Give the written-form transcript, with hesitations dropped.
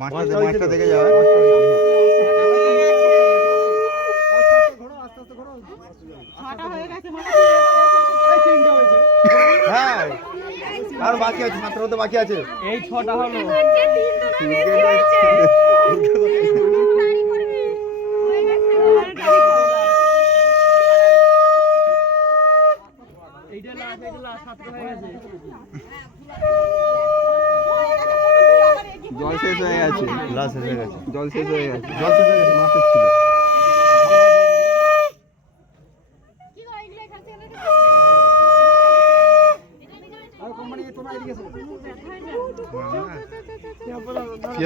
মাছটা দেখে যাবে। হ্যাঁ আর বাকি আছে, মাত্র তো বাকি আছে। এই 6টা হলো। জল শেষ হয়ে গেছে, লাশ শেষ হয়ে গেছে, জল শেষ হয়ে গেছে, জল শেষ হয়ে গেছে, মাছ ছিল।